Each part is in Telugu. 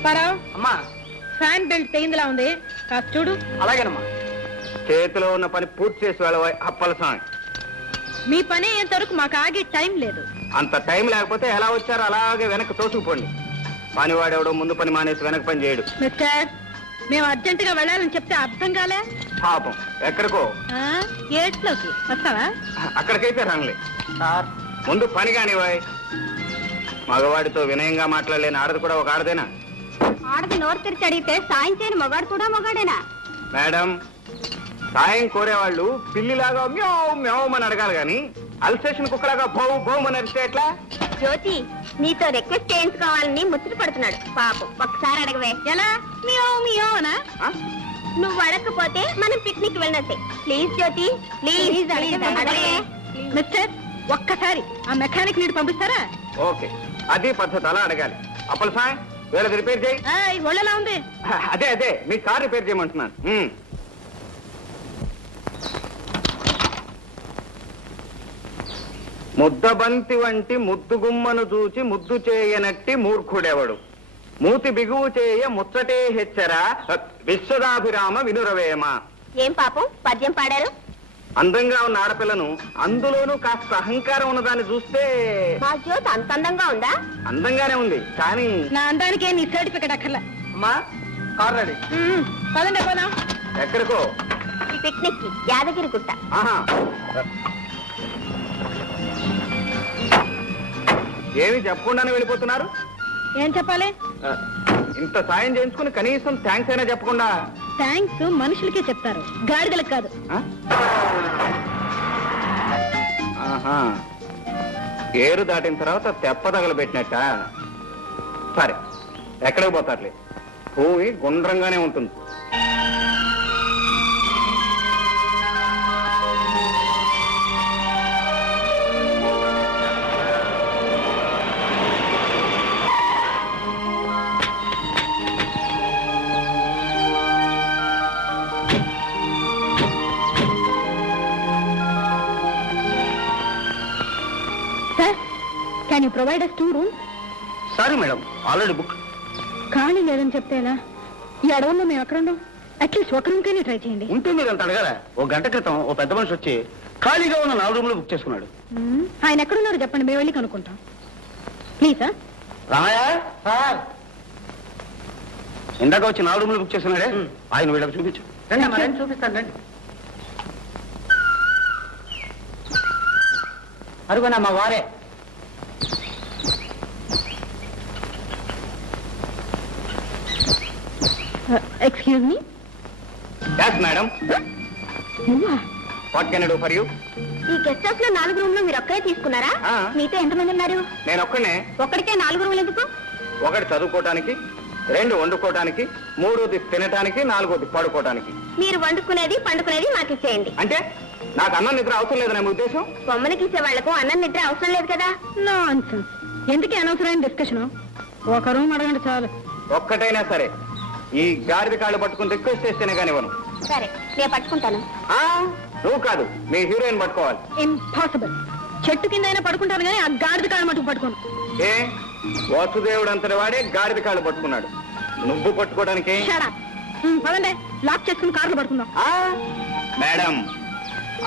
అప్పారావు అమ్మా, ఫ్యాన్ బెల్ట్ తెయిందిలా ఉంది, కాస్త చూడు. అలాగేనమ్మా. చేతిలో ఉన్న పని పూర్తి చేసి వెళ్ళబోయ్ అప్పల స్వామి. మీ పని అయ్యేంతవరకు మాకు ఆగే టైం లేదు. అంత టైం లేకపోతే ఎలా వచ్చారో అలాగే వెనక్కి తోసుకుపోండి. పనివాడెవడో ముందు పని మానేసి వెనక పని చేయడు. మిస్టర్, మేము అర్జెంటుగా వెళ్ళాలని చెప్తే అర్థం కాలే. పాపం ఎక్కడికో ఏట్లోకి వస్తావా? అక్కడికైతే రంగులే. ముందు పని కానివాయ్. మగవాడితో వినయంగా మాట్లాడలేని ఆడది కూడా ఒక ఆడదేనా? ఆడది నోరు తెరిచి అడిగితే సాయం చేయని మగాడు కూడా మగాడేనా? మేడం, సాయం కోరేవాళ్ళు పిల్లిలాగా మ్యావ్ మ్యావ్ అని అడగాలి గాని అల్సేషన్ కుక్కలాగా భౌ భౌమ్ అని అరిస్తే ఎట్లా? జ్యోతి, నీతో రిక్వెస్ట్ చేయించుకోవాలని ముచ్చట పడుతున్నాడు. పాపం ఒక్కసారి అడగవే. ఎలా? మియో మియో అనా? నువ్వు అడగకపోతే మనం పిక్నిక్ వెళ్ళినట్టే. ప్లీజ్ జ్యోతి, ప్లీజ్ అడగవే. మిస్టర్, ఒక్కసారి ఆ మెకానిక్ నీడు పంపిస్తారా? ఓకే, అది పద్ధతి, అలా అడగాలి. అప్పల సాయం వీళ్ళది రిపేర్ చేయి. ఒళ్ళెలా ఉంది? అదే అదే మీ కార్ రిపేర్ చేయమంటున్నాను. ముద్దబంతి వంటి ముద్దుగుమ్మను చూచి ముద్దు చేయనట్టి మూర్ఖుడెవడు, మూతి బిగువు చేయ ముచ్చటే హెచ్చరా విశ్వదాభిరామ వినురవేమ. ఏం పాపం పద్యం పాడారు? అందంగా ఉన్న ఆడపిల్లను, అందులోనూ కాస్త అహంకారం ఉన్నదాన్ని చూస్తే. మా జ్యోతి అంత అందంగా ఉందా? అందంగానే ఉంది, కానీ నా అందానికే నీ సర్టిఫికెట్ అక్కర్లా. అమ్మా, కార్ రెడీ. పదండి పోనా. ఎక్కడికో? పిక్నిక్ కి, యాదగిరి గుట్ట. ఆహా, ఏమి చెప్పకుండానే వెళ్ళిపోతున్నారు? ఏం చెప్పాలి? ఇంత సాయం చేయించుకుని కనీసం థ్యాంక్స్ అయినా చెప్పకుండా. థ్యాంక్స్ మనుషులకే చెప్తారు, గాడిదలకు కాదు. ఆహా, ఏరు దాటిన తర్వాత తెప్ప తగలబెట్టినట్ట. సరే, ఎక్కడికి పోతారులే, భూమి గుండ్రంగానే ఉంటుంది. Can you provide us 2 rooms? Sorry madam, already book. ఖాళీ లేదని చెప్తేనా? ఈ అడవుల్లో మేము ఎక్కడున్నాం? అట్లీస్ట్ ఒక రూమ్ కైనా ట్రై చేయండి. ఉంటే మీరు అంత అడగారా? ఓ గంట క్రితం ఓ పెద్ద మనిషి వచ్చి ఖాళీగా ఉన్న 4 రూమ్లు బుక్ చేసుకున్నాడు. ఆయన ఎక్కడున్నారో చెప్పండి, మేము వెళ్ళి కనుక్కుంటాం. ప్లీజ్. రామయ్య సార్, ఇందాక వచ్చి 4 రూమ్లు బుక్ చేసుకున్నాడే, ఆయన వీళ్ళకి చూపించు. చూపిస్తాను రండి. అరుగనా మా వారే. Excuse me. yes madam. What can I do for you? ఈ గెస్ట్ హౌస్ లో 4 రూమ్లు మీరు ఒక్కరే తీసుకున్నారా? మీతో ఎంతమంది ఉన్నారు? నేను ఒక్కనే. ఒక్కడికే 4 రూమ్లు ఎందుకు? 1 చదువుకోవటానికి, 2 వండుకోవటానికి, 3 తినటానికి, 4 పడుకోవటానికి. మీరు వండుకునేది పండుకునేది మాకు ఇచ్చేయండి. అంటే నాకు అన్నం నిద్ర అవసరం లేదనే మీ ఉద్దేశం? బొమ్మలకి ఇచ్చే వాళ్లకు అన్నం నిద్ర అవసరం లేదు కదా. నాన్సెన్స్. ఎందుకే అనవసరమైన డిస్కషన్? ఒక రూమ్ అడగండి చాలు. ఒక్కటైనా సరే, ఈ గాడిద కాళ్ళు పట్టుకుని రిక్వెస్ట్ చేస్తేనే కానివ్వను. సరే, నేను పట్టుకుంటాను. నువ్వు కాదు, మీ హీరోయిన్ పట్టుకోవాలి. ఇంపాసిబుల్. చెట్టు కింద అయినా పడుకుంటాను కానీ ఆ గాడిద కాళ్ళు మటుకు పట్టుకోను. ఏ వాసుదేవుడు అంతటి వాడే గాడిద కాళ్ళు పట్టుకున్నాడు, నువ్వు పట్టుకోవడానికి? పదండి, లాక్ చేసుకుని కార్లు పడుకుందాం. మేడం,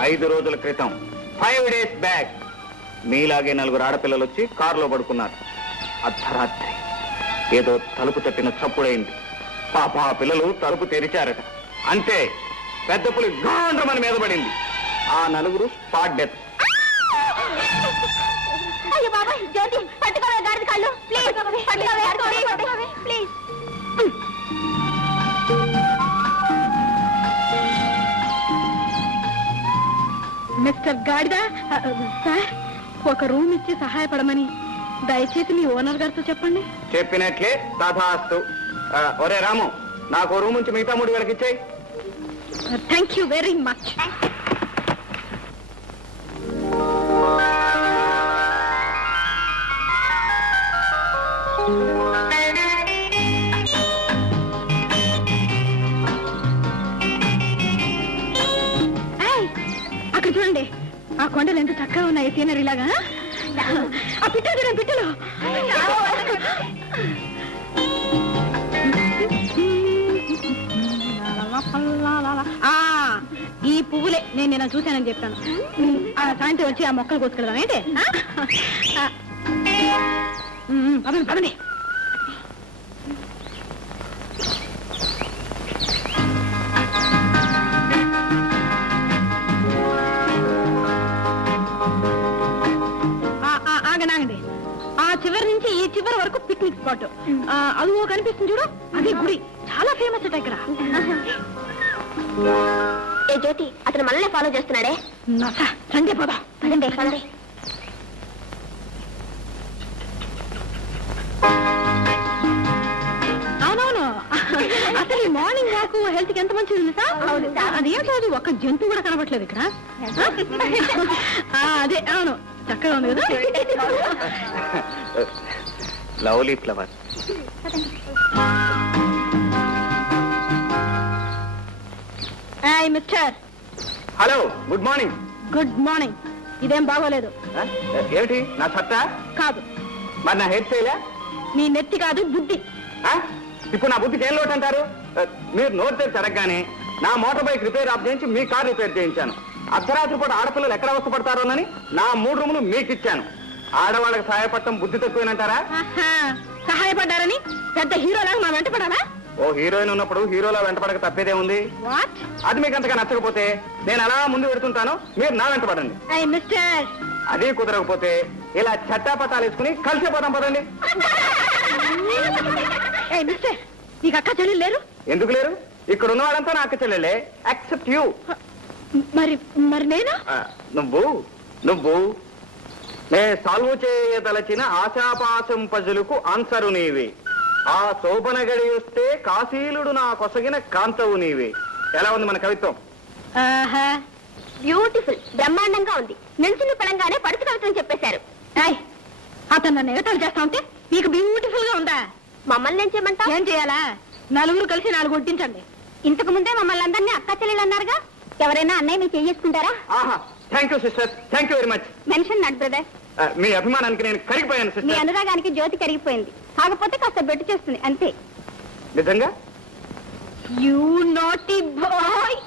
5 రోజుల క్రితం 5 days బ్యాక్ మీలాగే 4 ఆడపిల్లలు వచ్చి కారులో పడుకున్నారు. అర్ధరాత్రి ఏదో తలుపు తట్టిన చప్పుడైంది. పాప ఆ పిల్లలు తలుపు తెరిచారట. అంతే, పెద్ద పులి గాండ్రమని మీద పడింది. ఆ 4 స్పాట్ డెత్. అయ్యో బాబా, జ్యోతి పట్టుకోవే గాడిద కాళ్ళు, ప్లీజ్ పట్టుకోవే, ప్లీజ్. మిస్టర్ గాడిద సార్, ఒక రూమ్ ఇచ్చి సహాయపడమని దయచేసి మీ ఓనర్ గారితో చెప్పండి. చెప్పినట్లే తథాస్తు. ఒరే రాము, నాకు రూమ్ నుంచి మిగతా 3 వేలకి ఇచ్చాయి. Thank you very much. అక్కడ చూడండి, ఆ కొండలు ఎంత చక్కగా ఉన్నాయి సీనరీ లాగా. ఆ పిట్టలు చూడండి, పిట్టలు. నేను నిన్న చూశానని చెప్పాను. సాయంత్రం వచ్చి ఆ మొక్కలు కోసుకెళ్దాం ఏంటి? పదండి పదండి. ఆగండి. ఆ చివరి నుంచి ఈ చివరి వరకు పిక్నిక్ స్పాట్. అది కనిపిస్తుంది చూడు, అది గుడి. చాలా ఫేమస్ అట ఇక్కడ. ఏ జ్యోతి, అతను మనల్ని ఫాలో చేస్తున్నాడే. రండి పోదా. పదండి పదండి. అవునవును, అసలు ఈ మార్నింగ్ వాక్ హెల్త్ కి ఎంత మంచిది ఉంది సార్. అదేంటో అది ఒక్క జంతువు కూడా కనబట్లేదు ఇక్కడ. అదే అవును, చక్కగా ఉంది కదా. Lovely flower. Mister. Hello, good morning. Good morning. ఇదేం బాగోలేదు. ఏమిటి నా సత్తా? కాదు. మరి నా హెయిర్ స్టైలా? నీ నెత్తి కాదు, బుద్ధి. ఇప్పుడు నా బుద్ధికి ఏం లోటు అంటారు? మీరు నోట్ తెరిచి అడగగానే నా మోటార్ బైక్ రిపేర్ ఆఫ్ చేయించి మీ కార్ రిపేర్ చేయించాను. అర్ధరాత్రి పూట ఆడపిల్లలు ఎక్కడ అవస్థపడతారోనని నా 3 రూములు మీకు ఇచ్చాను. ఆడవాళ్ళకి సహాయపడటం బుద్ధి తక్కువేనంటారా? సహాయపడ్డారని పెద్ద హీరోలాగా మా వెంట పడాలా? ఓ హీరోయిన్ ఉన్నప్పుడు హీరోలా వెంటపడక తప్పేదే ఉంది. వాట్? అది మీకు అంతగా నచ్చకపోతే నేను అలా ముందు పెడుతుంటాను, మీరు నా వెంట పడండి. మిస్టర్. అది కుదరకపోతే ఇలా చట్టాపట్టాలు వేసుకుని కలిసిపోదాం పదండి. మిస్టర్, నీకు అక్క చెల్లెలు లేరు? ఎందుకు లేరు? ఇక్కడ ఉన్న వాళ్ళంతా నా అక్క చెల్లెలే, యాక్సెప్ట్ యూ. మరి మరి నేను? నువ్వు నే సాల్వ్ చేయదలచిన ఆశాపాశం పజులకు ఆన్సరు నీవే. ఆ శోభన గడి వస్తే కాశీలుడు నా కొసగిన కాంతవు నీవే. ఎలా ఉంది మన కవిత్వం? బ్యూటిఫుల్, బ్రహ్మాండంగా ఉంది. నిల్చుని పడంగానే పడుచు కవిత్వం చెప్పేశారు. అతను నన్ను ఎగతాళి చేస్తా ఉంటే మీకు బ్యూటిఫుల్ గా ఉందా? మమ్మల్ని ఏం చేయమంటా? ఏం చేయాలా? నలుగురు కలిసి 4 కొట్టించండి. ఇంతకు ముందే మమ్మల్ని అందరినీ అక్క చెల్లెలు అన్నారుగా. ఎవరైనా అన్నయ్య మీరు చేసుకుంటారా? Thank you sister, thank you very much. Mention not brother. మీ అభిమానానికి నేను కరిగిపోయాను మీ సిస్టర్. అనురాగానికి జ్యోతి కరిగిపోయింది. కాకపోతే కాస్త బెట్టు చేస్తుంది అంతే. నిజంగా? You naughty boy.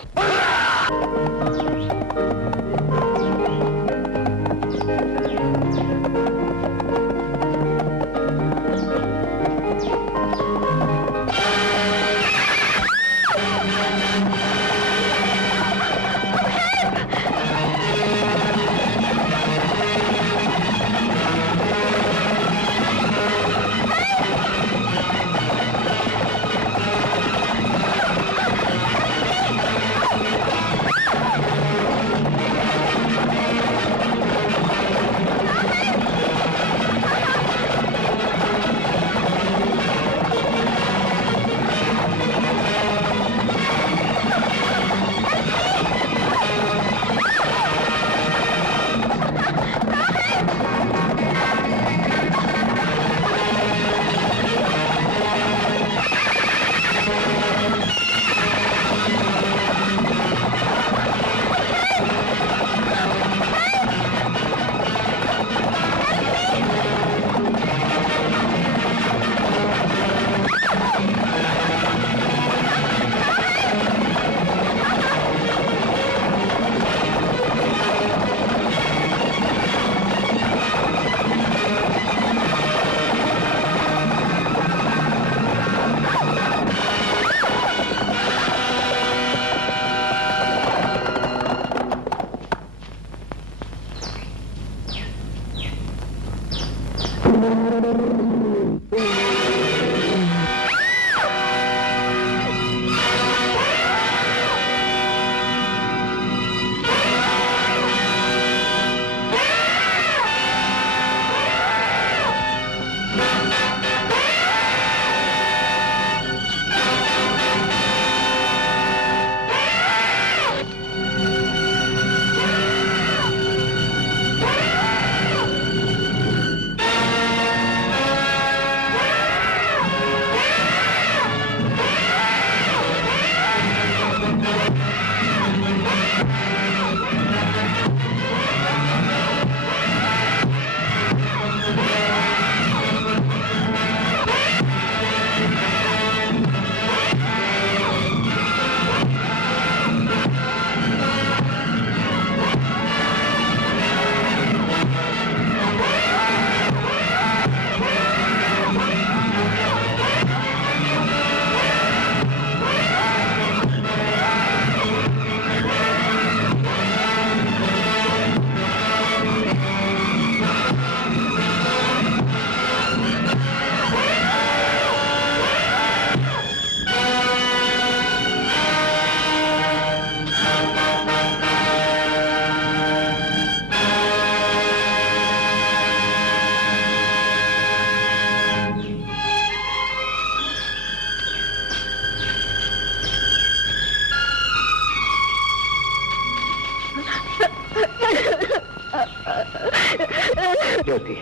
జ్యోతి.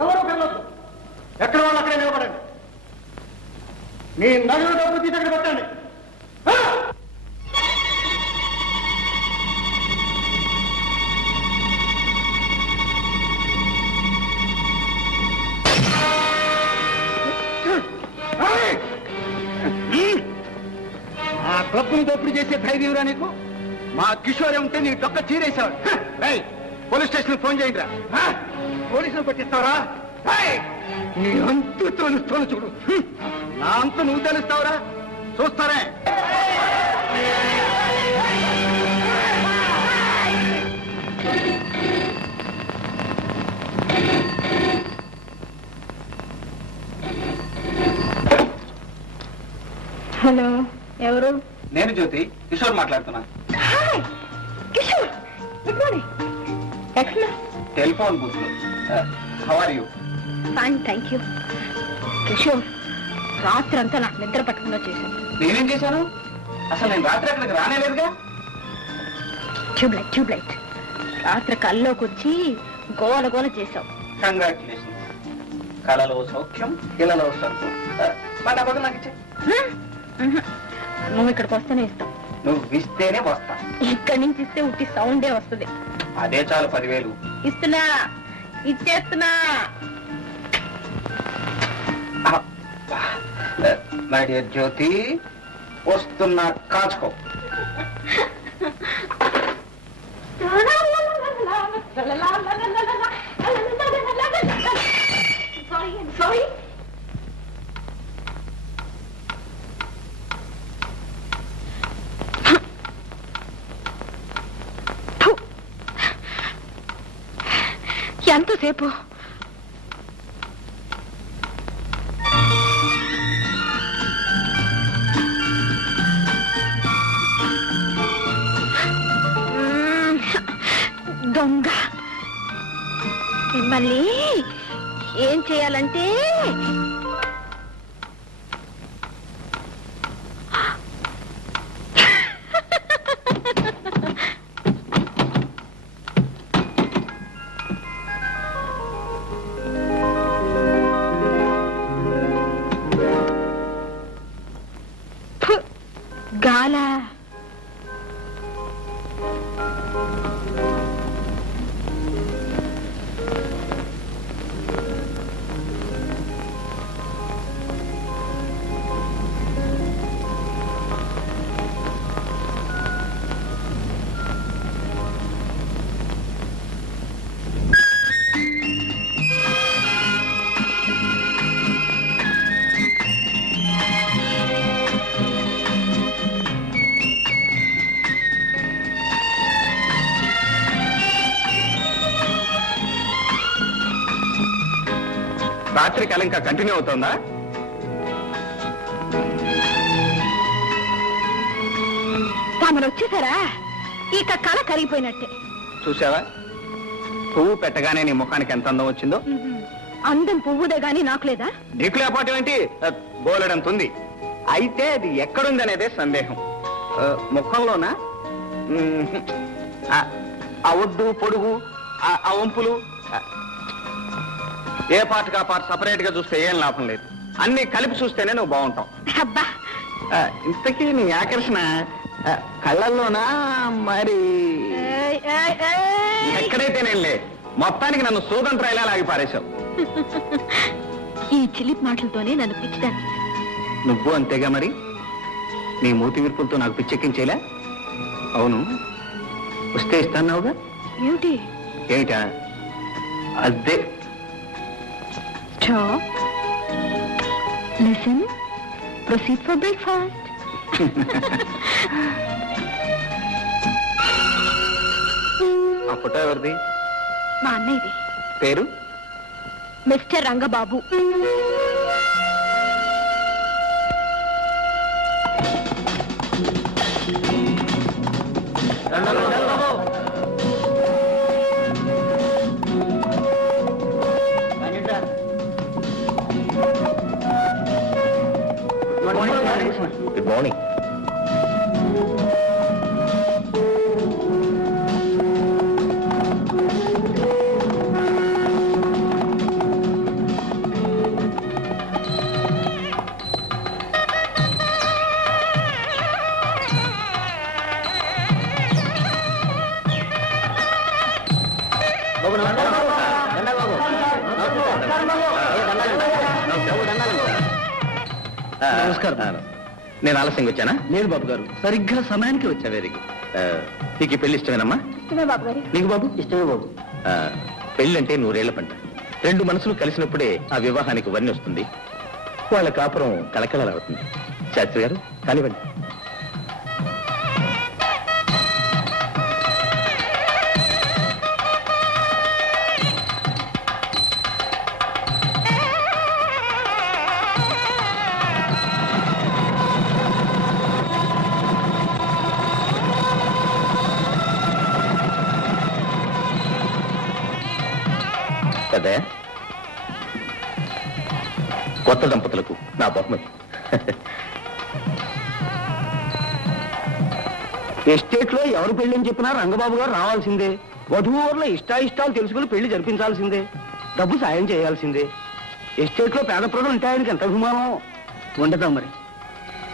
ఎవరు పిల్లలు ఎక్కడ వాళ్ళు అక్కడే నిలబడండి. మీ నగలు డబ్బు తీసి అక్కడ పెట్టండి. ఆ క్లబ్ని దోపిడీ చేసే ధైర్యంరా నీకు? మా కిషోర్ ఉంటే నీ డొక్క చీరేశావు. పోలీస్ స్టేషన్ ఫోన్ చేయండి రా. పోలీసులు పట్టిస్తావరా? నీ అంతు తెలుస్తాను చూడు. నా అంత నువ్వు తెలుస్తావురా? చూస్తారే. హలో, ఎవరు? నేను జ్యోతి, కిషోర్ మాట్లాడుతున్నా. Kishore, good morning. ఎక్కడ? టెలిఫోన్ బూత్ లో. How are you? Fine, thank you. Kishore, రాత్రి అంతా నాకు నిద్ర పట్టకుండా చేశాను. నేనేం చేశాను? అసలు నేను రాత్రి అక్కడికి రానేలేదుగా. ట్యూబ్లైట్ రాత్రి కల్లోకి వచ్చి గోల గోల చేశావు. కంగ్రాచులేషన్. కళలో సౌఖ్యం, ఇళ్ళలో సౌఖ్యం. మన బదులు నాకు ఇచ్చే. నువ్వు ఇక్కడికి వస్తేనే ఇస్తావు. నువ్వు ఇస్తేనే వస్తా. ఇక్కడి నుంచి ఇస్తే ఉట్టి సౌండే వస్తుంది. అదే చాలు. 10,000 ఇస్తున్నా, ఇచ్చేస్తున్నా. మై డియర్ జ్యోతి, వస్తున్నా, కాచుకో. సారీ. ఎంతసేపు? దొంగ. మిమ్మల్ని ఏం చేయాలంటే గాల. రాత్రి కళ ఇంకా కంటిన్యూ అవుతుందా? తమరు వచ్చేసారా? ఇక కళ కరిగిపోయినట్టే. చూసావా, పువ్వు పెట్టగానే నీ ముఖానికి ఎంత అందం వచ్చిందో. అందం పువ్వుదే గాని నాకు లేదా? నీకు లేపాటు ఏంటి? బోలెడంత ఉంది. అయితే అది ఎక్కడుంది అనేదే సందేహం. ముఖంలోనా? ఆ ఒడ్డు, పొడుగు, ఆ వంపులు, ఏ పార్ట్గా పార్ట్ సపరేట్ గా చూస్తే ఏం లాభం లేదు. అన్ని కలిపి చూస్తేనే నువ్వు బాగుంటావు. అబ్బా, ఇంతకీ నీ ఆకర్షణ కళ్ళల్లోనా మరి ఎక్కడైతే నేనులే. మొత్తానికి నన్ను సూదం ట్రైలా లాగి పారేశావు. ఈ చిలిప్ మాటలతోనే నన్ను పిచ్చిదాన్ని. నువ్వు అంతేగా మరి. నీ మూతి విరుపులతో నాకు పిచ్చెక్కించేలా. అవును, వస్తే ఇస్తాన్నావుగా. ఏమిటి? ఏమిటా? అదే. Listen, proceed for breakfast. ఆ ఫోటో ఎవరిది? మా అన్నయ్యది. పేరు? మిస్టర్ రంగబాబు. Good morning. నమస్కారం. నేను ఆలస్యంగా వచ్చానా? లేదు బాబు గారు, సరిగ్గా సమయానికి వచ్చా. Very good. నీకు ఈ పెళ్లి ఇష్టమేనమ్మా? ఇష్టమే బాబు గారు. నీకు బాబు? ఇష్టమే బాబు. పెళ్లి అంటే 100 ఏళ్ల పంట. 2 మనసులు కలిసినప్పుడే ఆ వివాహానికి వన్నె వస్తుంది, వాళ్ళ కాపురం కలకలవుతుంది. శాస్త్రి గారు కానివ్వండి. పెద్దయ్య, కొత్త దంపతులకు నా బహుమతి. ఎస్టేట్ లో ఎవరు పెళ్లి చెప్పినా రంగబాబు గారు రావాల్సిందే. వధువుల ఇష్టాయిష్టాలు తెలుసుకుని పెళ్లి జరిపించాల్సిందే. డబ్బు సాయం చేయాల్సిందే. ఎస్టేట్ లో పేద ప్రజలు ఉంటే ఆయనకి ఎంత అభిమానం ఉండదా మరి.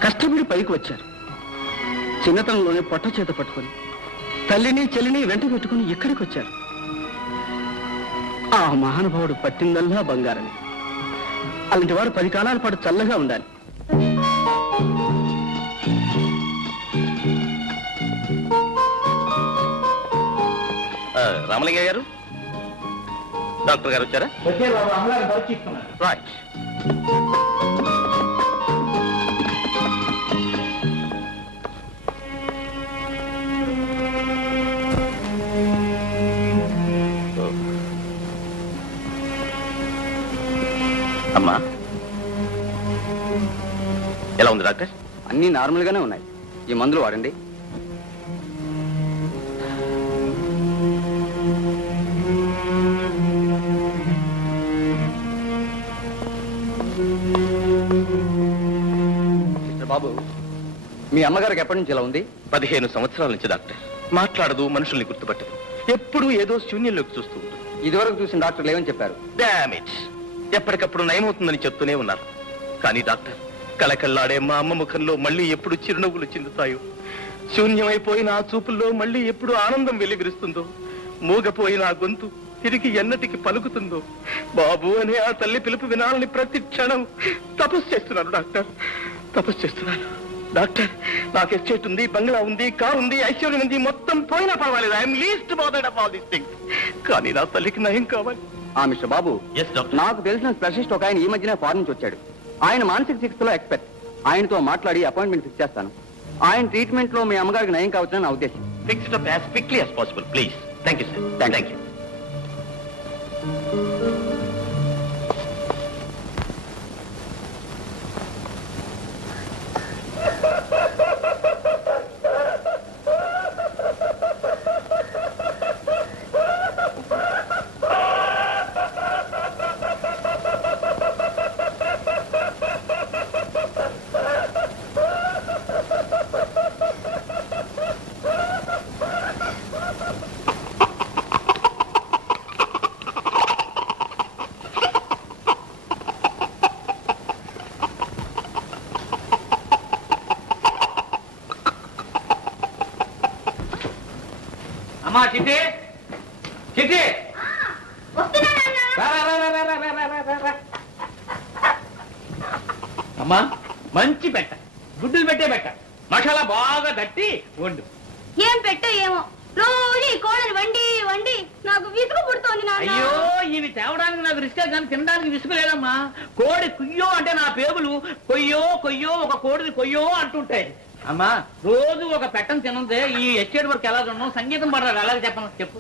కష్టపడి పైకి వచ్చారు. చిన్నతనంలోనే పొట్ట చేత పట్టుకొని తల్లిని చెల్లిని వెంట పెట్టుకుని ఇక్కడికి వచ్చారు. ఆ మహానుభావుడు పట్టిందల్లా బంగారని. అలాంటి వారు 10 కాలాల పాటు చల్లగా ఉండాలి. రామలింగయ్య గారు, డాక్టర్ గారు వచ్చారా? రైట్. అమ్మా, ఎలా ఉంది డాక్టర్? అన్నీ నార్మల్ గానే ఉన్నాయి. ఈ మందులు వాడండి. బాబు, మీ అమ్మగారికి ఎప్పటి నుంచి ఇలా ఉంది? 15 సంవత్సరాల నుంచి డాక్టర్. మాట్లాడదు, మనుషుల్ని గుర్తుపట్టదు, ఎప్పుడూ ఏదో శూన్యంలోకి చూస్తూ ఉంటుంది. ఇదివరకు చూసిన డాక్టర్లు ఏమని చెప్పారు? డామేజ్. ఎప్పటికప్పుడు నయమవుతుందని చెప్తూనే ఉన్నారు. కానీ డాక్టర్, కళకళ్ళాడే మా అమ్మ ముఖంలో మళ్ళీ ఎప్పుడు చిరునవ్వులు చిందుతాయో, శూన్యమైపోయిన ఆ చూపుల్లో మళ్ళీ ఎప్పుడు ఆనందం వెలివిరుస్తుందో, మూగపోయిన ఆ గొంతు తిరిగి ఎన్నటికి పలుకుతుందో, బాబు అనే ఆ తల్లి పిలుపు వినాలని ప్రతి క్షణం తపస్సు చేస్తున్నాను డాక్టర్, తపస్సు చేస్తున్నాను. డాక్టర్, నాకు ఎస్టేట్ ఉంది, బంగ్లా ఉంది, కారు ఉంది, ఐశ్వర్యం ఉంది, మొత్తం పోయినా పర్వాలేదు. I'm least bothered of all these things. కానీ నా తల్లికి నయం కావాలి. మిస్టర్ బాబు, నాకు తెలిసిన స్పెషలిస్ట్ ఒక ఆయన ఈ మధ్యనే ఫారెన్ నుంచి వచ్చాడు. ఆయన మానసిక చికిత్సలో ఎక్స్పర్ట్. ఆయనతో మాట్లాడి అపాయింట్మెంట్ ఫిక్స్ చేస్తాను. ఆయన ట్రీట్మెంట్ లో మీ అమ్మగారికి నయం కావచ్చని నా ఉద్దేశం. Fix it up as quickly as possible, please. Thank you, sir. Thank you. అమ్మా చిట్టి, చిట్టి, అమ్మా మంచి పెట్ట, గుడ్డులు పెట్టే పెట్ట, మసాలా బాగా తట్టి వండు. ఏం పెట్టో ఏమో, రోజు ఈ కోడలు వండి వండి నాకు విసుగు పుడుతోంది. అయ్యో, ఇవి తేవడానికి నాకు రిస్క్, కానీ తినడానికి విసుగు లేదమ్మా. కోడి కుయ్యో అంటే నా పేగులు కొయ్యో కొయ్యో, ఒక కోడిని కొయ్యో అంటుంటాయి. అమ్మా, రోజు ఒక పెట్టం తినంతే ఈ ఎస్టేట్ వర్క్ ఎలా ఉన్నాం, సంగీతం పడరాదు, అలాగే చెప్పను. చెప్పు.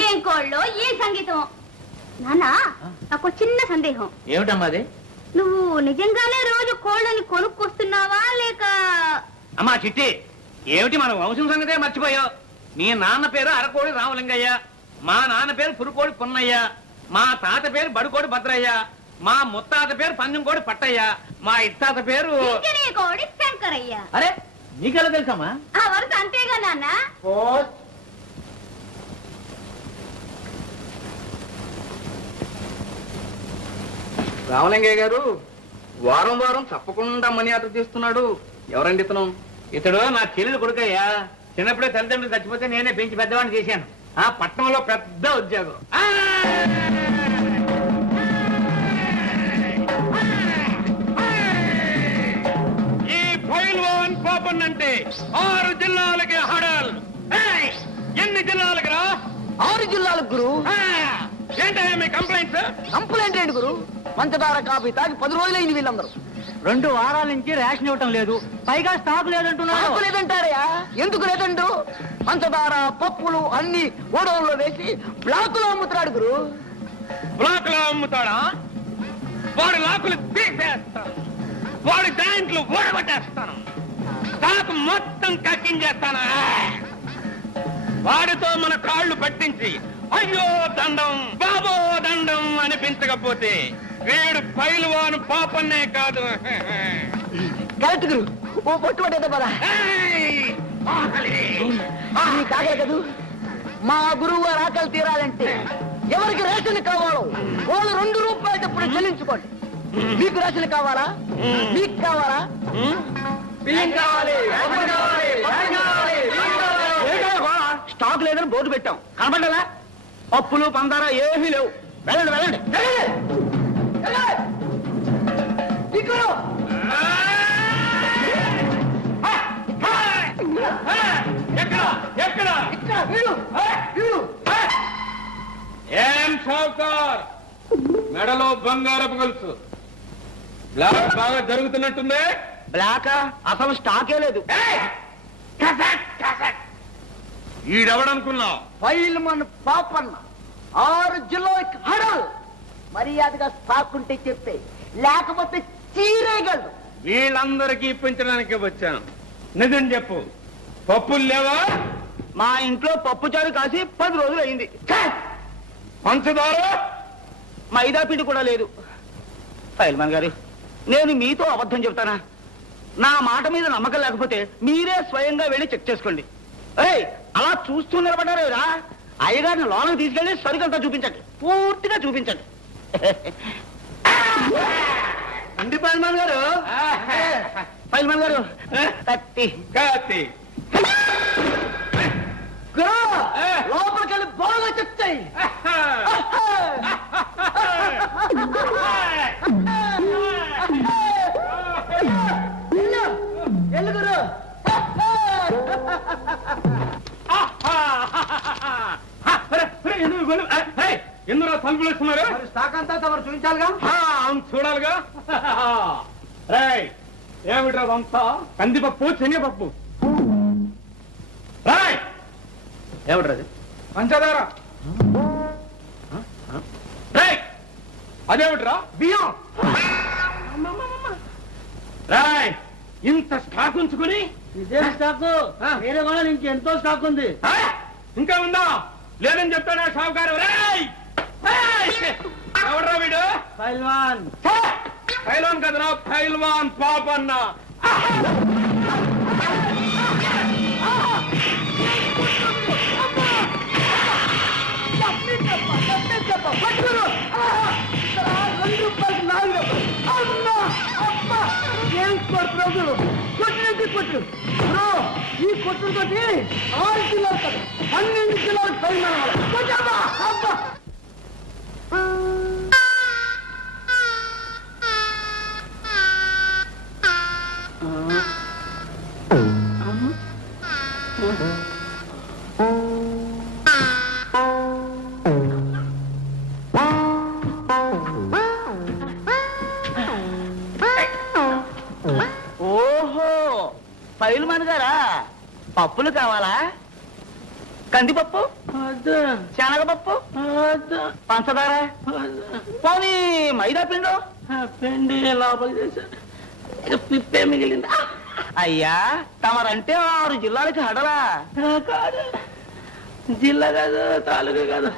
ఏం కోళ్ళో ఏం సంగీతం. నాన్న, నాకు చిన్న సందేహం. ఏమిటమ్మా అది? నువ్వు నిజంగానే రోజు కోళ్ళని కొనుక్కొస్తున్నావా లేక? అమ్మా చిట్టి, ఏమిటి మన వంశం సంగతే మర్చిపోయావు. మీ నాన్న పేరు అరకోడి రామలింగయ్య, మా నాన్న పేరు పురుకోడి పున్నయ్య, మా తాత పేరు బడుకోడి భద్రయ్య, మా ముత్తాత పేరు పందెంకోడి పట్టయ్య, మా ఇత్తాత పేరు కోడి శంకరయ్య. అరే నీకెలా తెలుసమ్మా? ఆ వరుస అంతేగా నాన్న. రామలింగయ్య గారు వారం వారం తప్పకుండా మనీ ఆర్డర్ చేస్తున్నాడు. ఎవరండి ఇతను? ఇతడు నా చెల్లెలు కొడుకయ్యా. చిన్నప్పుడే తల్లిదండ్రులు చచ్చిపోతే నేనే పెంచి పెద్దవాడిని చేశాను. ఆ పట్టణంలో పెద్ద ఉద్యోగం. ఈ పైల్వాన్ పాపన్ అంటే 6 జిల్లాలకి హడల్. ఎన్ని జిల్లాలకి రా? 6 జిల్లాలకు గురు. ఏంటయ్యా మీ కంప్లైంట్స్? కంప్లైంట్ ఏంటి గురు? పంచదార కాఫీ తాగి 10 రోజులైంది వీళ్ళందరూ. 2 వారాల నుంచి రేషన్ ఇవ్వటం లేదు, పైగా స్టాక్ లేదంటున్నారు. స్టాకు లేదంటారయ్యా? ఎందుకు లేదండు? పంచదార పప్పులు అన్ని గోడౌన్లో వేసి బ్లాకులో అమ్ముతున్నాడు గురు. బ్లాక్ లో అమ్ముతాడా? వాడి లాకులు తీసేస్తాను, వాడి జాయింట్లు ఊడగొట్టేస్తాను, స్టాక్ మొత్తం కక్కించేస్తాను. వాడితో మన కాళ్ళు పట్టించి అయ్యో దండం బాబో దండం అనిపించకపోతే వీడు పైల్వాన్ పాపన్నే కాదు. కరెక్ట్ గురు. ఓ పొట్టు పట్టేద్దా పదా. కాగల కదూ. మా గురువు గారు ఆకలి తీరాలంటే ఎవరికి రేషన్ కావాలో వాళ్ళు 2 రూపాయలు ఎప్పుడు చెల్లించుకోండి. మీకు రేషన్ కావాలా? మీకు కావాలా? స్టాక్ లేదని బోర్డు పెట్టాం, కనబడ్డా? పప్పులు పందారా ఏమీ లేవు. వెళ్ళండి వెళ్ళండి. ఏం షౌకార్, మెడలో బంగారపు గొలుసు, బ్లాక్ బాగా జరుగుతున్నట్టుంది. బ్లాక్ అసలు స్టాకే లేదు. ఈడెవడనుకున్నావు? ఫైల్మన్ పాపన్న 6 జిల్లాలకు హడల్. మర్యాదగా స్టాక్ ఉంటే చెప్తే, లేకపోతే చీరేయగలడు. వీళ్ళందరికీ ఇప్పించడానికి వచ్చాను. నిజం చెప్పు, పప్పులు లేవా? మా ఇంట్లో పప్పు చారు కాసి 10 రోజులు అయింది. పంచదార మైదా పిండి కూడా లేదు. ఫైల్మన్ గారు, నేను మీతో అబద్ధం చెప్తానా? నా మాట మీద నమ్మకం లేకపోతే మీరే స్వయంగా వెళ్ళి చెక్ చేసుకోండి. ఏయ్, అలా చూస్తూ నిలబడ్డారా? అయ్యగారిని లోనకి తీసుకెళ్ళి సరికంతా చూపించండి, పూర్తిగా చూపించండి. అండి ఫైల్మన్ గారు. ఫైల్మన్ గారు, కత్తి కాతి లోపలికి వెళ్ళి బాగా చెక్ చేయి. ఎల్లుగురు ఎందులో తలుపులు ఇస్తున్నారు? స్టాక్ అంతా తమరు చూపించాలిగా. చూడాలిగా. రాయ్, ఏమిట్రా వంతా? కందిపప్పు శనగపప్పు. రాయ్, ఏమిట్రాది? పంచదార. రాయ్, అదేమిట్రా? బియ్యం. రాయ్, ఇంత స్టాక్ ఉంచుకుని ఇదే స్టాక్, వేరే వాళ్ళ నుంచి ఎంతో స్టాక్ ఉంది. ఇంకా ఉందా? లేదని చెప్తాడా షావుకారు? ఎవడ్రా వీడు? పైల్వాన్. పైల్వాన్ కదరా, పైల్వాన్ పాపన్న. ఈ కొట్టుతో 6 జిల్లాలు కదా, 12 జిల్లాలు అబ్బా. ఓహో, ఫైల్మన్ గారా? పప్పులు కావాలా? కందిపప్పు, శనగపప్పు, పంచదార, పోనీ మైదా పిండు. పిండి లోపల చేశాను, ఇక పిప్పే మిగిలింది. అయ్యా, తమరంటే 6 జిల్లాలకి హడలా? కాదు, జిల్లా కాదు, తాలూకా కాదు,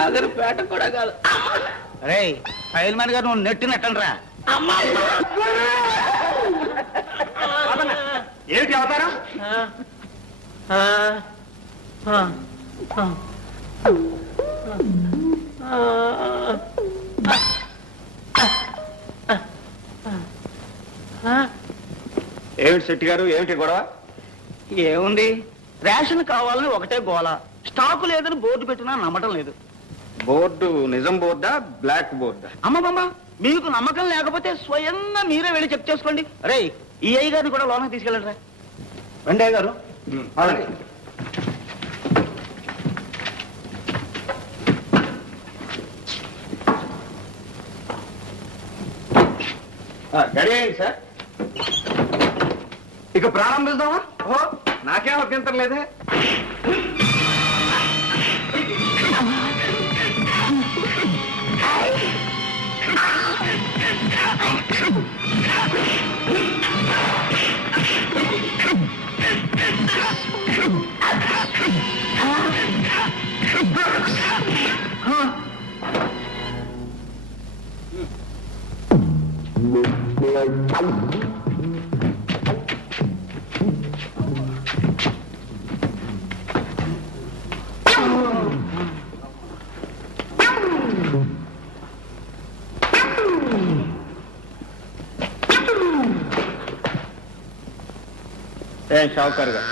ఆఖరి పేట కూడా కాదు. రే ఫైల్ మ్యాన్ గారు నువ్వు నెట్టి నెట్టండి రా. ఏమిటి అవతారం? ఏమిటి శెట్టి గారు, ఏమిటి గొడవ? ఏముంది, రేషన్ కావాలని ఒకటే గోల, స్టాకు లేదని బోర్డు పెట్టినా నమ్మటం లేదు. బోర్డు నిజం బోర్డా, బ్లాక్ బోర్డా? అమ్మమ్మ, మీకు నమ్మకం లేకపోతే స్వయంగా మీరే వెళ్ళి చెక్ చేసుకోండి. రే ఈ అయ్య గారిని కూడా లోనకి తీసుకెళ్ళండి రా. వెండయ్య గారు రెడీ అయింది సార్, ఇక ప్రారంభిద్దామా? ఓ నాకేం అభ్యంతరం లేదే. ఏం షావుకారు గారు,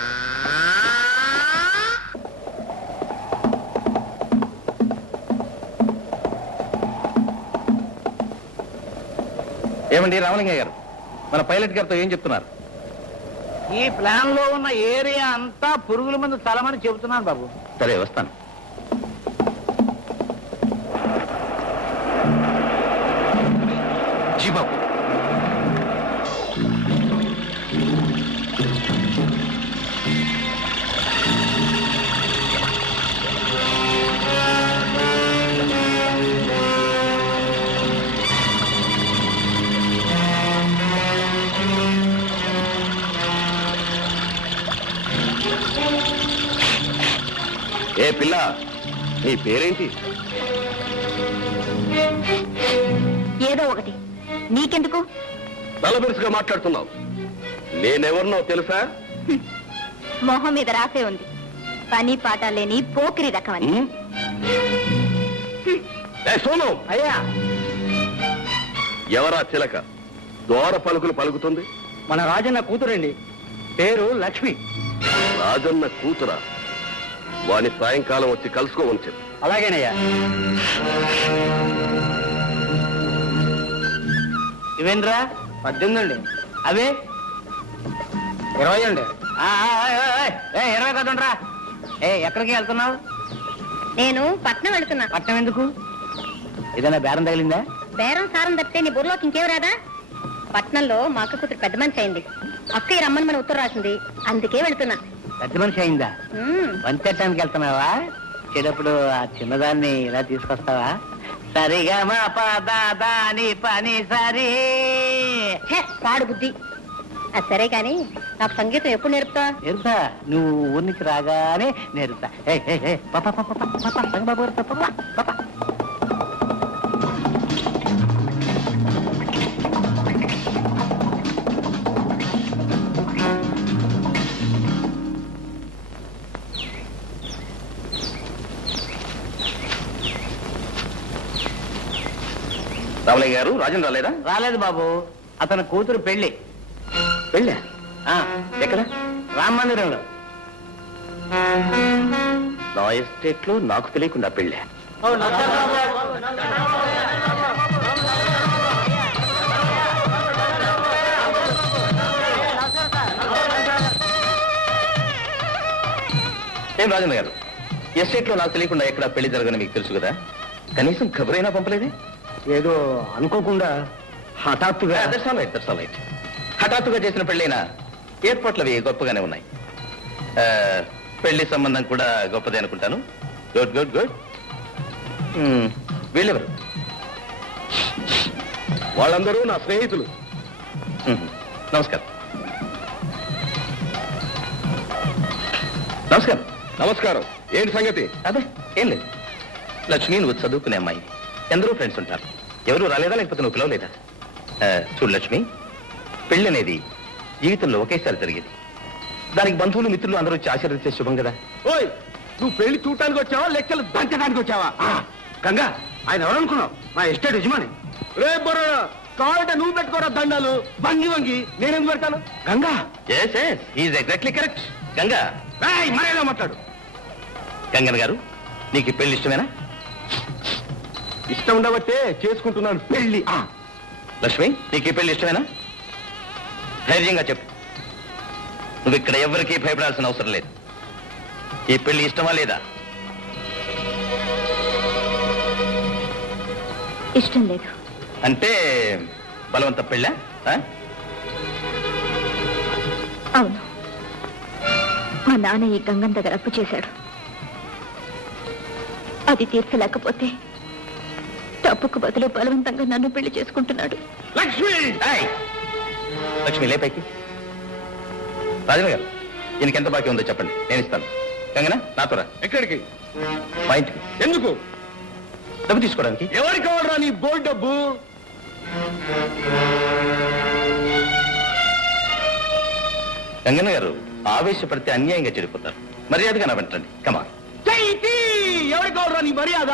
ఏమండి రామలింగయ్య గారు, మన పైలట్ గారితో ఏం చెప్తున్నారు? ఈ ప్లాన్ లో ఉన్న ఏరియా అంతా పురుగుల మందు చలమని చెబుతున్నాను బాబు. సరే వస్తాను. జీ బాబు, ఏ పిల్ల, నీ పేరేంటి? ఏదో ఒకటి, నీకెందుకు? తలబిరుసుగా మాట్లాడుతున్నావు. నేనెవరినో తెలుసా? మొహం మీద రాసే ఉంది, పని పాట లేని పోకిరి రకమని. సోను, అయ్యా ఎవరా చిలక దోర పలుకులు పలుకుతుంది? మన రాజన్న కూతురండి, పేరు లక్ష్మి. రాజన్న కూతురా? వాని సాయంకాలం వచ్చి కలుసుకోమని చెప్పు. అలాగేనయ్యా. ఇవేంద్రా? 18 అండి. అవే 20 అండి. 20 కదండ్రా. ఎక్కడికి వెళ్తున్నావు? నేను పట్నం వెళుతున్నా. పట్నం ఎందుకు? ఏదైనా బేరం తగిలిందా? బేరం సారం తప్పితే నీ బుర్రలోకి ఇంకేం రాదా? పట్నంలో మా అక్క కూతురు పెద్ద మనిషి అయింది. అక్కయ్య రమ్మని మన ఉత్తరం రాసింది, అందుకే వెళుతున్నా. పెద్ద మనిషి అయిందా? వంచటానికి వెళ్తున్నావా? చెడప్పుడు ఆ చిన్నదాన్ని ఇలా తీసుకొస్తావా? సరిగా మా పదాని పని సరి. పాడు బుద్ధి. అది సరే కాని నాకు సంగీతం ఎప్పుడు నేర్పుతా? నేర్పుతా, నువ్వు ఊరి నుంచి రాగానే నేర్పుతా. రామలింగ గారు, రాజన్ రాలేదా? రాలేదు బాబు, అతని కూతురు పెళ్లి. వెళ్ళా? ఎక్కడ? రామ మందిరంలో. నా ఎస్టేట్ లో నాకు తెలియకుండా పెళ్ళా? ఏం రాజన్ గారు, ఎస్టేట్ లో నాకు తెలియకుండా ఎక్కడ పెళ్లి జరగని మీకు తెలుసు కదా, కనీసం ఖబరైనా పంపలేదే? ఏదో అనుకోకుండా హఠాత్తుగా. హఠాత్తుగా చేసిన పెళ్ళైనా ఏర్పాట్లు అవి గొప్పగానే ఉన్నాయి. పెళ్లి సంబంధం కూడా గొప్పదే అనుకుంటాను. Good good good. వీళ్ళెవరు? వాళ్ళందరూ నా స్నేహితులు. నమస్కారం. నమస్కారం. నమస్కారం. ఏంటి సంగతి? అదే ఏం లేదు, లక్ష్మి నువ్వు చదువుకునే అమ్మాయి, ఎందరో ఫ్రెండ్స్ ఉంటారు. ఎవరు రాలేదా, లేకపోతే నువ్వు పిలవలేదా? చూడు లక్ష్మి, పెళ్లి అనేది జీవితంలో ఒకేసారి జరిగేది. దానికి బంధువులు మిత్రులు అందరూ వచ్చి ఆశీర్వదించే శుభం కదా. ఓయ్, నువ్వు పెళ్లి చూడటానికి వచ్చావా, లెక్కలు దంచడానికి వచ్చావా? గంగా, ఆయన ఎవరనుకున్నావు? మా ఎస్టేట్ యజమాని. రే బొర్ర, కావాలంటే నువ్వు పెట్టుకోరా దండాలు. వంగి వంగి నేనెందుకు పెడతాను? గంగా. Exactly correct. గంగా, మరేలా మాట్లాడు. గంగన్న గారు, నీకు ఈ పెళ్లి ఇష్టమేనా? ఇష్టం ఉండబట్టే చేసుకుంటున్నాను పెళ్లి. లక్ష్మి, నీకు ఈ పెళ్లి ఇష్టమేనా? ధైర్యంగా చెప్పు. నువ్వు ఇక్కడ ఎవరికీ భయపడాల్సిన అవసరం లేదు. ఈ పెళ్లి ఇష్టమా లేదా? ఇష్టం లేదు. అంటే బలవంత పెళ్ళా? అవును, మా నాన్న ఈ గంగన్ దగ్గర అప్పు చేశాడు. అది తీర్చలేకపోతే తప్పుకు బదులు బలవంతంగా నన్ను పెళ్లి చేసుకుంటున్నాడు. లక్ష్మి, లక్ష్మి లేపైకి. రాజన్న గారు, ఈయనకి ఎంత బాకీ ఉందో చెప్పండి, నేను ఇస్తాను. గంగనా, నాతో రా. ఎక్కడికి? మా ఇంటికి. ఎందుకు? డబ్బు తీసుకోవడానికి. ఎవరికి కావాలరా నీ బోల్డ్ డబ్బు? గంగన్న గారు, ఆవేశపడితే అన్యాయంగా చెడిపోతారు. మర్యాదగా నా వెంటండి. కమా. ఎవరికి కావాలరా నీ మర్యాద?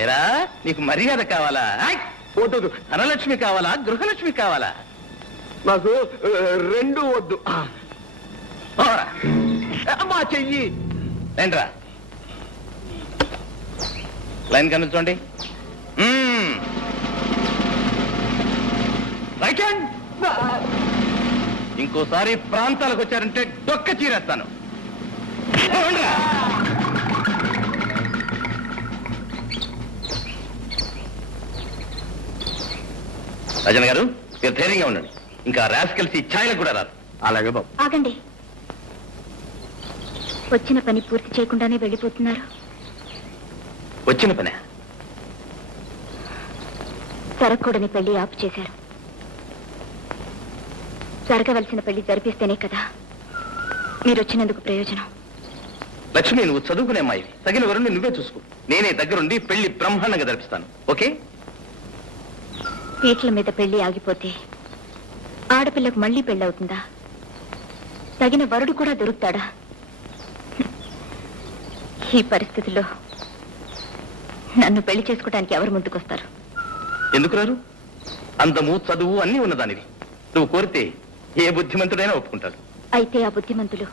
ఏరా, నీకు మర్యాద కావాలా? వద్దు. ధనలక్ష్మి కావాలా, గృహలక్ష్మి కావాలా? నాకు రెండు వద్దు. మా చెయ్యి. ఏంట్రా, లైన్ కనిపించండి. Right hand. ఇంకోసారి ప్రాంతాలకు వచ్చారంటే డొక్క చీరేస్తాను. రాజన్ గారు, మీరు ధైర్యంగా ఉండండి. ఇంకా రాస్కెల్స్ ఈ ఛాయలకు కూడా రాదు. అలాగే బాబు. ఆగండి, వచ్చిన పని పూర్తి చేయకుండానే వెళ్ళిపోతున్నారు. వచ్చిన పనే? జరగకూడని పెళ్లి ఆపు చేశారు. జరగవలసిన పెళ్లి జరిపిస్తేనే కదా మీరు వచ్చినందుకు ప్రయోజనం. లక్ష్మి, నువ్వు చదువుకునే అమ్మాయి, తగిన వరుణ్ణి నువ్వే చూసుకో. నేనే దగ్గరుండి పెళ్లి బ్రహ్మాండంగా జరిపిస్తాను. ఓకే? పీటల మీద పెళ్లి ఆగిపోతే ఆడపిల్లకు మళ్లీ పెళ్ళవుతుందా? తగిన వరుడు కూడా దొరుకుతాడా? ఈ పరిస్థితుల్లో నన్ను పెళ్లి చేసుకోవడానికి ఎవరు ముందుకొస్తారు? ఎందుకు రారు? అందము, చదువు అన్నీ ఉన్నదానివి. నువ్వు కోరితే ఏ బుద్ధిమంతుడైనా ఒప్పుకుంటాడు. అయితే ఆ బుద్ధిమంతులు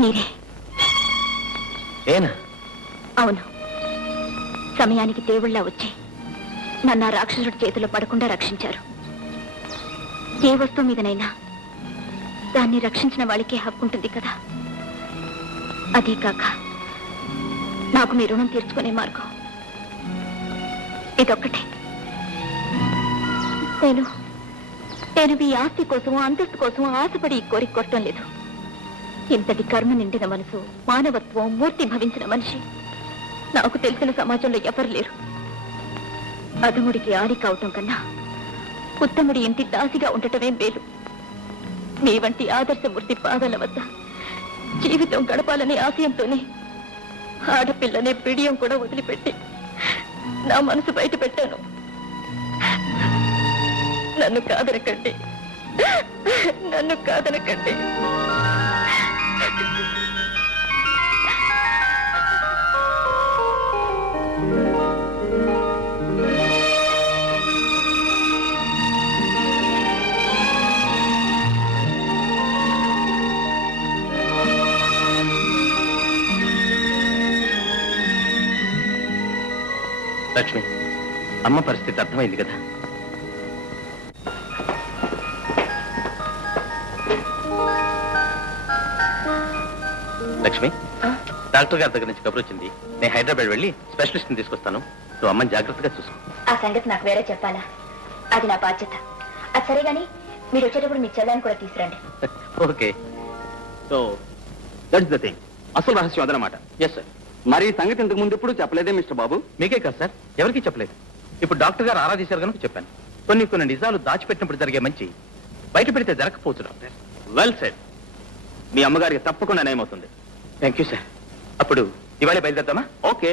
మీరే. ఏనా? అవును, సమయానికి దేవుళ్ళ వచ్చి నన్ను ఆ రాక్షసుడి చేతిలో పడకుండా రక్షించారు. ఏ వస్తువు మీదనైనా దాన్ని రక్షించిన వాళ్ళకే హక్కు ఉంటుంది కదా. అదీ కాక నాకు మీ రుణం తీర్చుకునే మార్గం ఇదొక్కటే. నేను నేను మీ ఆస్తి కోసమో అంతస్తు కోసమో ఆశపడి ఈ కోరిక కొట్టడం లేదు. ఇంతటి కర్మ నిండిన మనసు, మానవత్వం మూర్తి భవించిన మనిషి నాకు తెలిసిన సమాజంలో ఎవరు లేరు. అధముడికి ఆడి కావటం కన్నా ఉత్తముడి ఇంటి దాసిగా ఉండటమే మేలు. మీ వంటి ఆదర్శమూర్తి పాదాల వద్ద జీవితం గడపాలనే ఆశయంతోనే ఆడపిల్లనే బిడియం కూడా వదిలిపెట్టి నా మనసు బయట పెట్టాను. నన్ను కాదనకండి, నన్ను కాదనకండి. లక్ష్మి, అమ్మ పరిస్థితి అర్థమైంది కదా? లక్ష్మి, డాక్టర్ గారి దగ్గర నుంచి కబురు వచ్చింది. నేను హైదరాబాద్ వెళ్ళి స్పెషలిస్ట్ ని తీసుకొస్తాను. నువ్వు అమ్మని జాగ్రత్తగా చూసుకో. ఆ సంగతి నాకు వేరే చెప్పాలా? అది నా బాధ్యత. అది సరే గాని మీరు వచ్చేటప్పుడు మీ చెల్లాన్ని కూడా తీసుకురండి. Okay. So that's the thing. అసలు రహస్యం అదనమాట. Yes sir. మరి ఈ సంగతి ఇంతకు ముందు ఎప్పుడు చెప్పలేదే మిస్టర్ బాబు? మీకే కాదు సార్, ఎవరికీ చెప్పలేదు. ఇప్పుడు డాక్టర్ గారు ఆరాధించారు కనుక చెప్పాను. కొన్ని నిజాలు దాచిపెట్టినప్పుడు జరిగే మంచి బయట పెడితే జరగకపోవచ్చు డాక్టర్. Well said. మీ అమ్మగారికి తప్పకుండా నయమవుతుంది. Thank you sir. అప్పుడు ఇవాళ బయలుదేరదామా? ఓకే.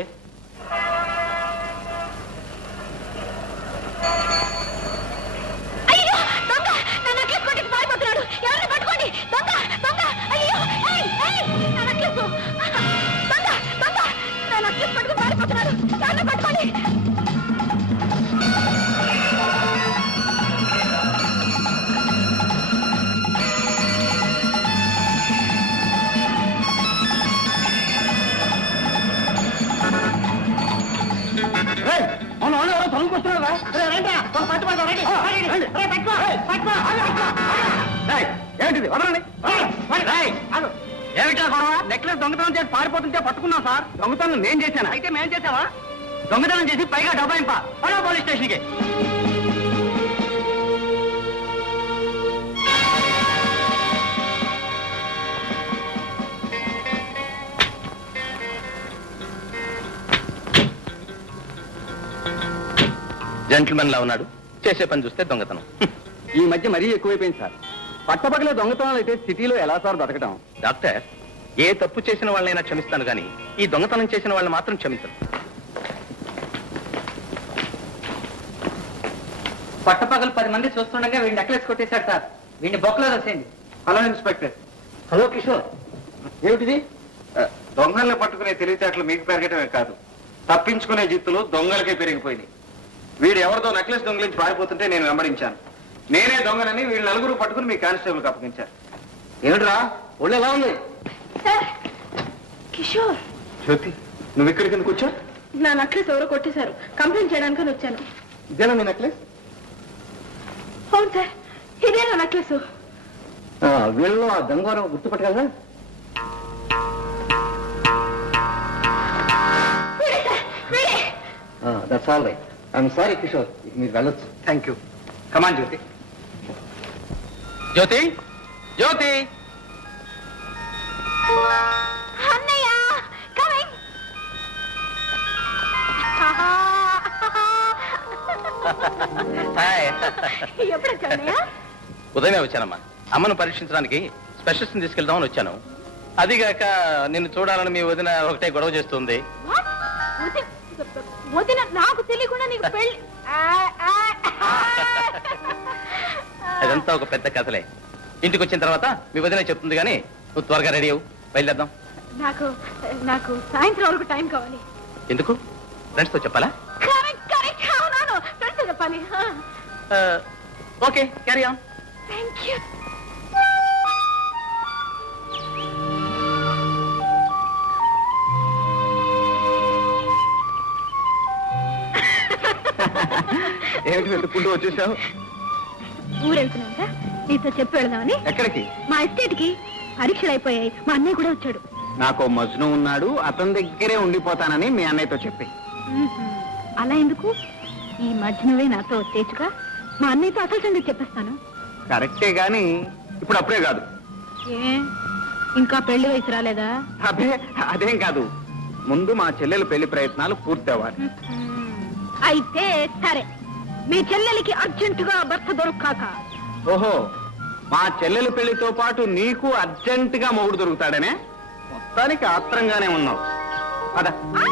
ఏంటిది? వదలండి. ఏమిటా గొడవ? నెక్లెస్ దొంగతనం చేసి పారిపోతుంటే పట్టుకున్నాం సార్. దొంగతనం నేను చేశాను. అయితే మేం చేసావా? దొంగతనం చేసి పైగా డబ్బాయింప పోలీస్ స్టేషన్కి. జెంటిల్మెన్ లా ఉన్నాడు, చేసే పని చూస్తే దొంగతనం. ఈ మధ్య మరీ ఎక్కువైపోయింది సార్. పట్టపగలే దొంగతనాలు అయితే సిటీలో ఎలా సార్ బతకడం? డాక్టర్, ఏ తప్పు చేసిన వాళ్ళనైనా క్షమిస్తాను కానీ ఈ దొంగతనం చేసిన వాళ్ళని మాత్రం క్షమించను. పట్టపగలు 10 మంది చూస్తుండగా వీడిని నెక్లెస్ కొట్టేశాడు సార్. వీడిని బొక్కలో రాసేయండి. Hello inspector. హలో కిషోర్. ఏమిటిది? దొంగల్ని పట్టుకునే తెలివితేటలు మీకు పెరగటమే కాదు, తప్పించుకునే జిత్తులు దొంగలకే పెరిగిపోయినాయి. వీడు ఎవరితో నెక్లెస్ దొంగలించి పారిపోతుంటే నేను వెంబడించాను. నేనే దొంగనని వీళ్ళు నలుగురు పట్టుకుని మీ కానిస్టేబుల్కి అప్పగించారు. ఏమిట్రా ఒళ్ళు ఎలా ఉంది? కిషోర్, జ్యోతి, నువ్వు ఇక్కడికి ఎందుకు వచ్చా? నా నెక్లెస్ ఎవరో కొట్టేశారు. కంప్లైంట్ చేయడానికి వచ్చాను. ఇదేనా నీ నెక్లెస్? అవును సార్, ఇదే నా నెక్లెస్. వీళ్ళు ఆ దొంగవారం గుర్తుపట్టగలరా? That's all right. I'm sorry Kishore, మీరు వెళ్ళొచ్చు. Thank you. Come on Jyothi. Jyothi, Jyothi. అన్నయ్య కమింగ్. హాయ్. ఎప్పుడు వచ్చావు అన్నయ్య? ఉదయమే వచ్చానమ్మా. అమ్మను పరీక్షించడానికి స్పెషలిస్ట్ ని తీసుకెళ్దామని వచ్చాను. అదిగాక నిన్ను చూడాలని మీ వదిన ఒకటే గొడవ చేస్తుంది. వదిన నాకు తెలియకుండా నీకు పెళ్లి? అదంతా ఒక పెద్ద కథలే. ఇంటికి వచ్చిన తర్వాత మీ వదిన చెప్తుంది కానీ నువ్వు త్వరగా రెడీ అవ్వు, బయలుదేద్దాం. నాకు నాకు సాయంత్రం వరకు టైం కావాలి. ఎందుకు? ఫ్రెండ్స్ తో చెప్పాలా? అవునాను, ఫ్రెండ్స్ తో చెప్పాలి. Okay, carry on. Thank you. ఏమిటి వెతుక్కుంటూ వచ్చేసావు? ఊరెళ్తున్నాక నీతో చెప్పి వెళదామని. ఎక్కడికి? మా ఎస్టేట్ కి. పరీక్షలు అయిపోయాయి, మా అన్నయ్య కూడా వచ్చాడు. నాకు మజ్ను ఉన్నాడు, అతని దగ్గరే ఉండిపోతానని మీ అన్నయ్యతో చెప్పి. అలా ఎందుకు? ఈ మధ్య నువ్వే నాతో వచ్చేచ్చుగా. మా అన్నయ్యతో అసలు సంగతి చెప్పేస్తాను. కరెక్టే గాని ఇప్పుడు అప్పుడే కాదు. ఏ ఇంకా పెళ్లి వయసు రాలేదా? అదే అదేం కాదు, ముందు మా చెల్లెలు పెళ్లి ప్రయత్నాలు పూర్తి అవ్వాలి. అయితే సరే, మీ చెల్లెలికి అర్జెంటుగా భర్త దొరకాక. ఓహో, మా చెల్లెలు పెళ్లితో పాటు నీకు అర్జెంటుగా మొగుడు దొరుకుతాడనే? మొత్తానికి ఆత్రంగానే ఉన్నావు. పద. ఆ!